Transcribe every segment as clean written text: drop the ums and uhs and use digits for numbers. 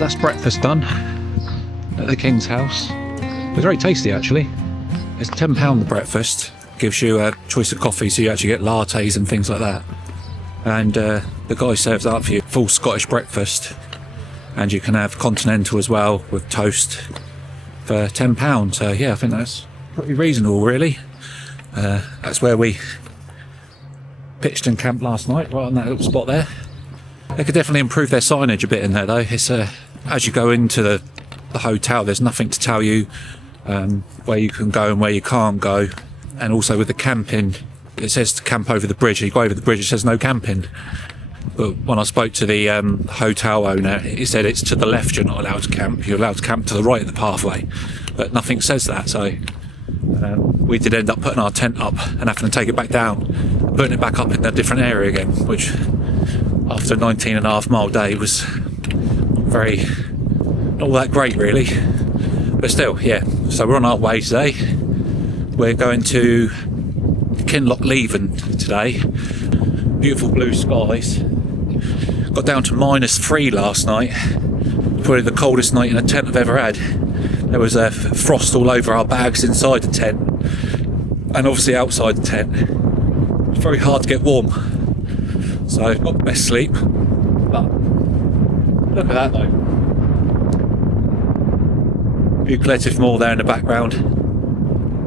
So that's breakfast done at the King's House. It's very tasty actually. It's £10 the breakfast. Gives you a choice of coffee, so you actually get lattes and things like that. And the guy serves up for you full Scottish breakfast, and you can have continental as well with toast for £10. So yeah, I think that's pretty reasonable really. That's where we pitched and camped last night, right on that little spot there. They could definitely improve their signage a bit in there though. It's as you go into the hotel, there's nothing to tell you where you can go and where you can't go. And also with the camping, it says to camp over the bridge. You go over the bridge, it says no camping. But when I spoke to the hotel owner, he said it's to the left you're not allowed to camp. You're allowed to camp to the right of the pathway. But nothing says that, so we did end up putting our tent up and having to take it back down, putting it back up in a different area again, which after a 19.5 mile day was not all that great really. But still, yeah, so we're on our way today. We're going to Kinlochleven today. Beautiful blue skies. Got down to -3 last night. Probably the coldest night in a tent I've ever had. There was frost all over our bags inside the tent, and obviously outside the tent. It's very hard to get warm. So not the best sleep. But look at that though. Buachaille Etive Mòr there in the background.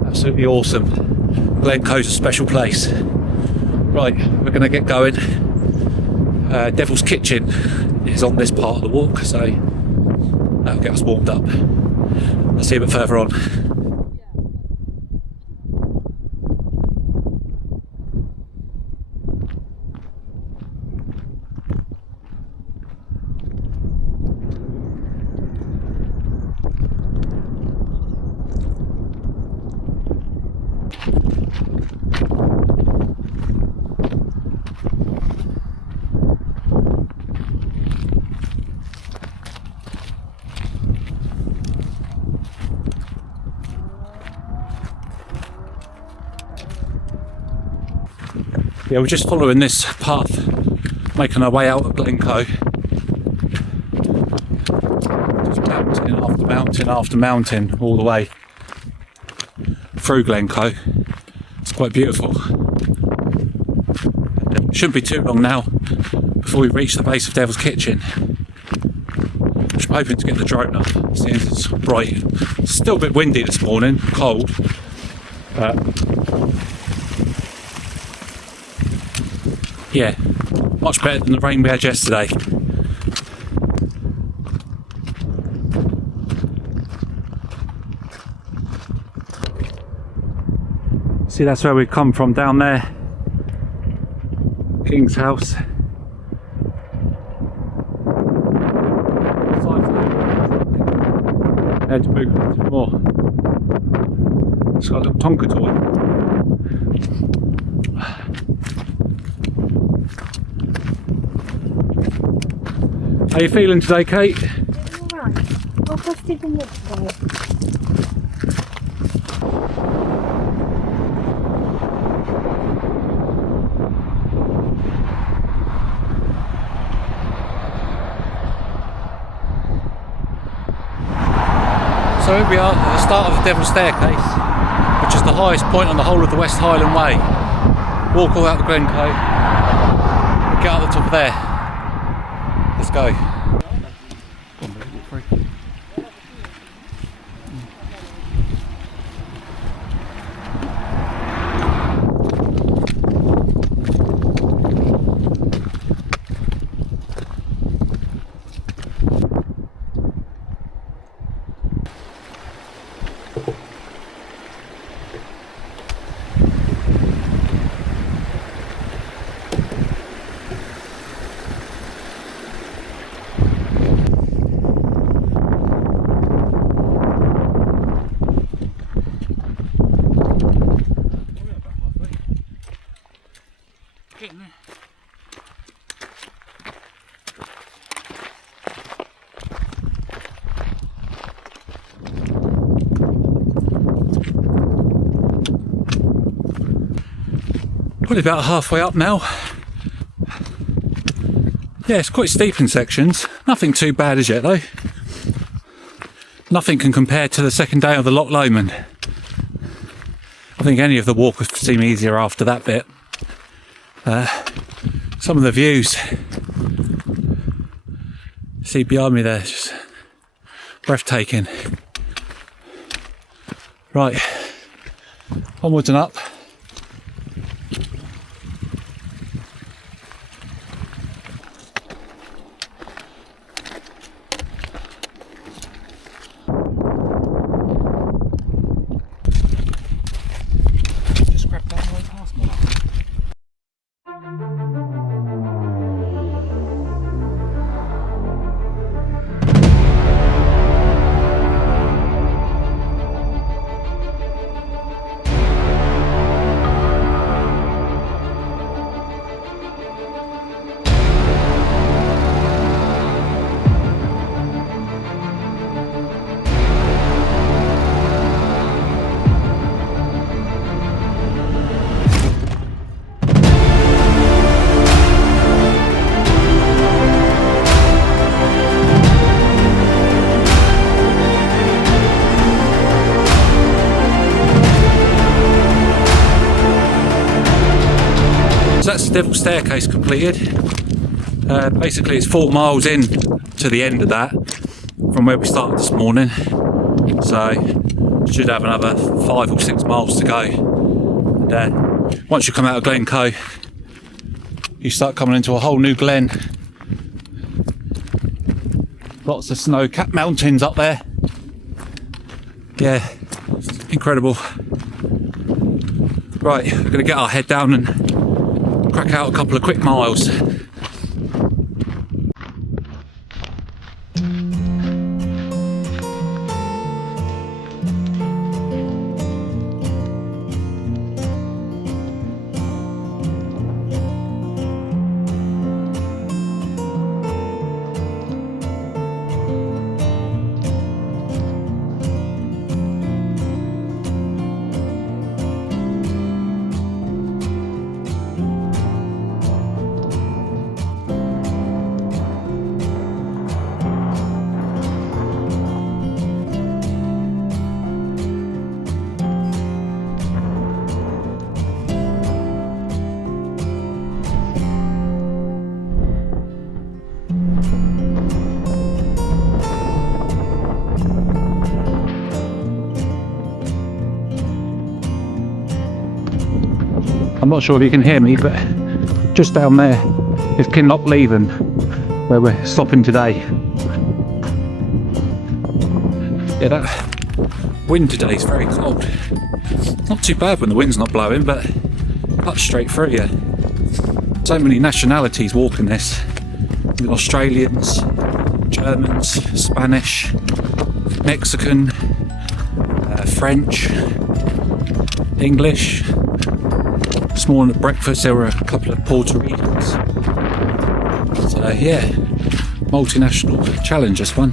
Absolutely awesome. Glencoe's a special place. Right, we're going to get going. Devil's Kitchen is on this part of the walk, so that'll get us warmed up. I'll see you a bit further on. Yeah, we're just following this path, making our way out of Glencoe. Just mountain after mountain after mountain, all the way through Glencoe. It's quite beautiful. It shouldn't be too long now before we reach the base of Devil's Kitchen. I'm hoping to get the drone up, seeing it's bright. It's still a bit windy this morning, cold. Yeah, much better than the rain we had yesterday. See, that's where we come from down there. King's house. Head to Buachaille Etive Mòr. It's got a little Tonka toy. How are you feeling today, Kate? Alright. I'll post it in this way. So here we are at the start of the Devil's Staircase, which is the highest point on the whole of the West Highland Way. Walk all out the Glencoe, get out the top of there. Let's go. Probably about halfway up now. Yeah, it's quite steep in sections. Nothing too bad as yet though. Nothing can compare to the second day of the Loch Lomond. I think any of the walk would seem easier after that bit. Some of the views, see behind me there, just breathtaking. Right, onwards and up. Just grab down the way past me. So that's the Devil's Staircase completed. Basically it's 4 miles in to the end of that from where we started this morning. So should have another 5 or 6 miles to go. And once you come out of Glencoe, you start coming into a whole new glen. Lots of snow-capped mountains up there. Yeah, incredible. Right, we're going to get our head down and crack out a couple of quick miles. I'm not sure if you can hear me, but just down there is Kinlochleven, where we're stopping today. Yeah, that wind today is very cold. Not too bad when the wind's not blowing, but cuts straight through you. So many nationalities walking this. You've got Australians, Germans, Spanish, Mexican, French, English. This morning at breakfast there were a couple of Puerto Ricans. So yeah, multinational challenge, this one.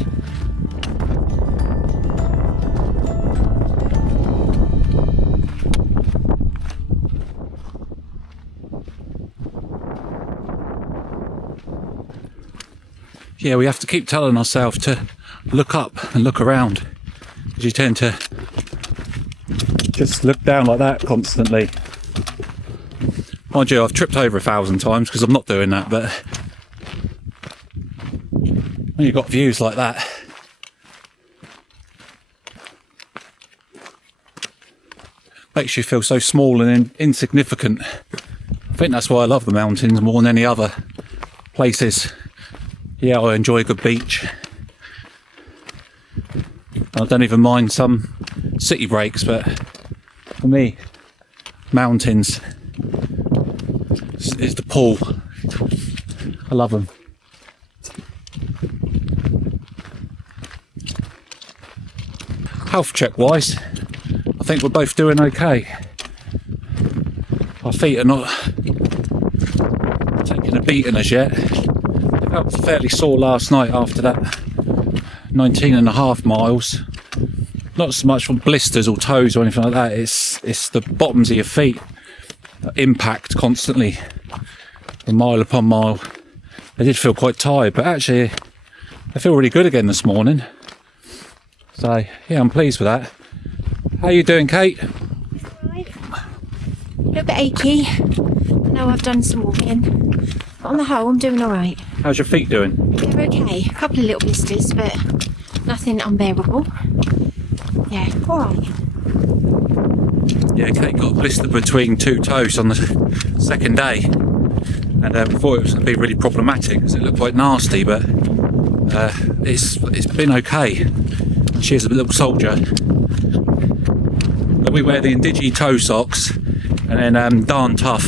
Yeah, we have to keep telling ourselves to look up and look around, because you tend to just look down like that constantly. Mind you, I've tripped over 1,000 times because I'm not doing that, but when you've got views like that, makes you feel so small and insignificant. I think that's why I love the mountains more than any other places. Yeah, I enjoy a good beach. I don't even mind some city breaks, but for me, mountains is the pull. I love them. Health check wise, I think we're both doing okay. Our feet are not taking a beating as yet. I felt fairly sore last night after that 19.5 miles. Not so much from blisters or toes or anything like that, it's the bottoms of your feet that impact constantly, a mile upon mile. I did feel quite tired, but actually I feel really good again this morning. So yeah, I'm pleased with that. How you doing, Kate? Right. A little bit achy. I know I've done some walking, but on the whole I'm doing alright. How's your feet doing? They're okay. A couple of little blisters, but nothing unbearable. Yeah, alright. Yeah, Kate got a blister between two toes on the second day, and we thought it was going to be really problematic because it looked quite nasty, but it's been okay. She is a little soldier. But we wear the Indigi toe socks, and then darn tough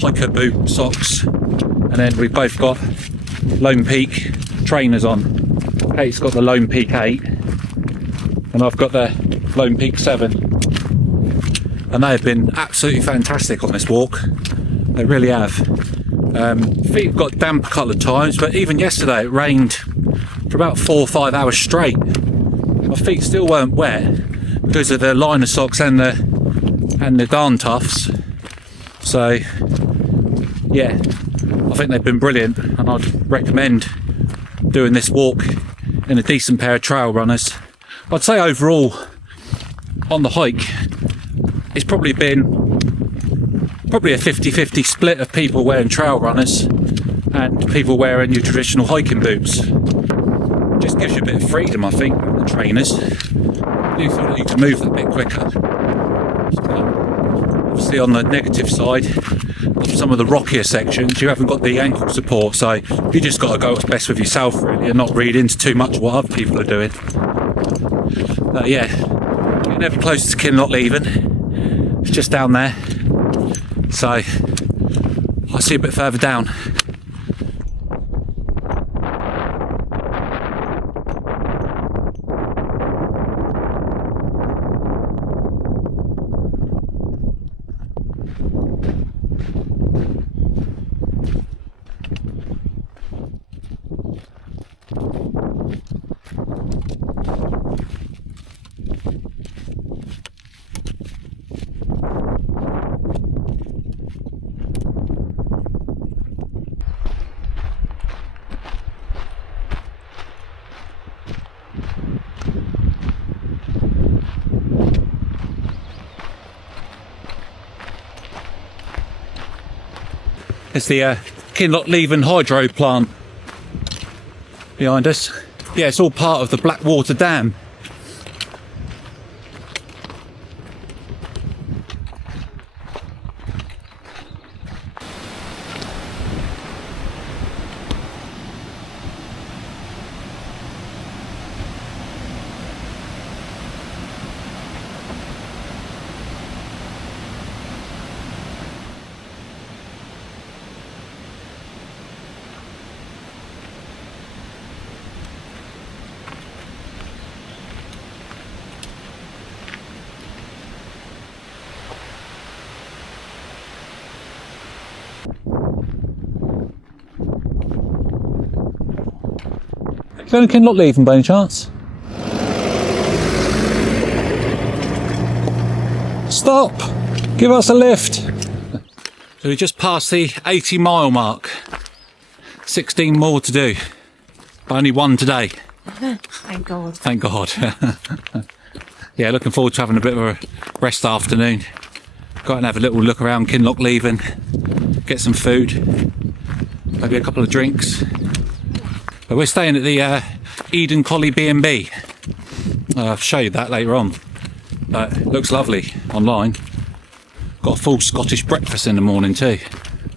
hiker boot socks, and then we've both got Lone Peak trainers on. Kate's got the Lone Peak 8, and I've got the Lone Peak 7. And they have been absolutely fantastic on this walk. They really have. Feet have got damp a couple of times, but even yesterday it rained for about 4 or 5 hours straight. My feet still weren't wet because of the liner socks and the darn toughs. So yeah, I think they've been brilliant, and I'd recommend doing this walk in a decent pair of trail runners. I'd say overall on the hike it's probably been a 50-50 split of people wearing trail runners and people wearing your traditional hiking boots. Just gives you a bit of freedom, I think, the trainers. You feel like you can move that bit quicker. Obviously on the negative side of some of the rockier sections you haven't got the ankle support, so you just got to go what's best with yourself really and not read into too much what other people are doing. Yeah, getting ever closer to Kinlochleven. It's just down there, so I'll see a bit further down. It's the Kinlochleven hydro plant behind us. Yeah, it's all part of the Blackwater Dam. Going to Kinlochleven by any chance? Stop! Give us a lift! So we just passed the 80-mile mark. 16 more to do. Only one today. Thank God. Thank God. Yeah, looking forward to having a bit of a rest afternoon. Go and have a little look around Kinlochleven. Get some food. Maybe a couple of drinks. But we're staying at the Eden Collie B&B. I'll show you that later on. But it looks lovely online. Got a full Scottish breakfast in the morning too.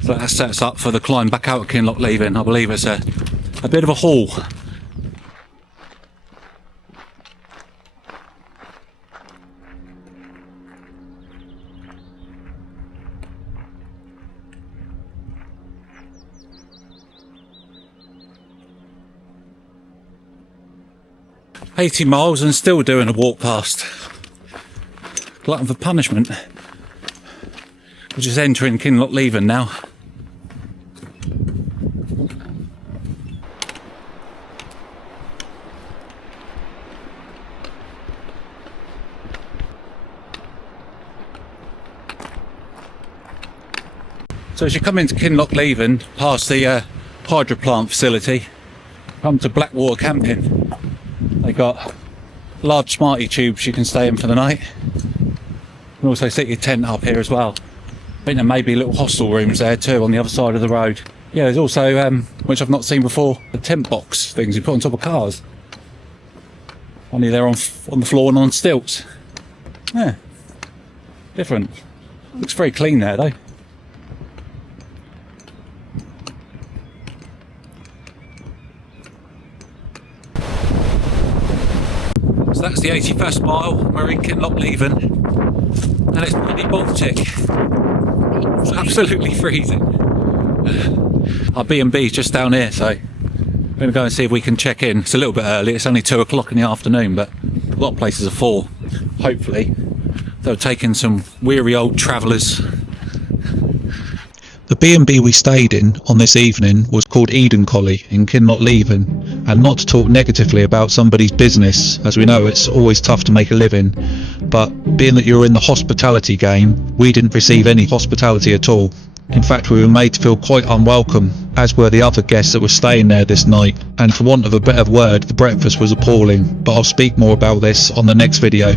So that sets up for the climb back out of Kinlochleven. I believe it's a bit of a haul. $80 miles and still doing a walk past. Glutton for punishment. We're just entering Kinlochleven now. So as you come into Kinlochleven, past the hydroplant facility. Come to Blackwater camping. They got large smarty tubes you can stay in for the night. You can also set your tent up here as well. I think there may be little hostel rooms there too on the other side of the road. Yeah, there's also, which I've not seen before, the tent box things you put on top of cars. Only they're on the floor and on stilts. Yeah, different. Looks very clean there though. So that's the 81st mile. We're in Kinlochleven, and it's pretty Baltic. It's absolutely freezing. Our B&B is just down here, so we're going to go and see if we can check in. It's a little bit early. It's only 2 o'clock in the afternoon, but a lot of places are 4. Hopefully they'll take in some weary old travellers. The B&B we stayed in on this evening was called Edencolly in Kinlochleven, and not to talk negatively about somebody's business, as we know it's always tough to make a living, but being that you're in the hospitality game, we didn't receive any hospitality at all. In fact, we were made to feel quite unwelcome, as were the other guests that were staying there this night, and for want of a better word, the breakfast was appalling, but I'll speak more about this on the next video.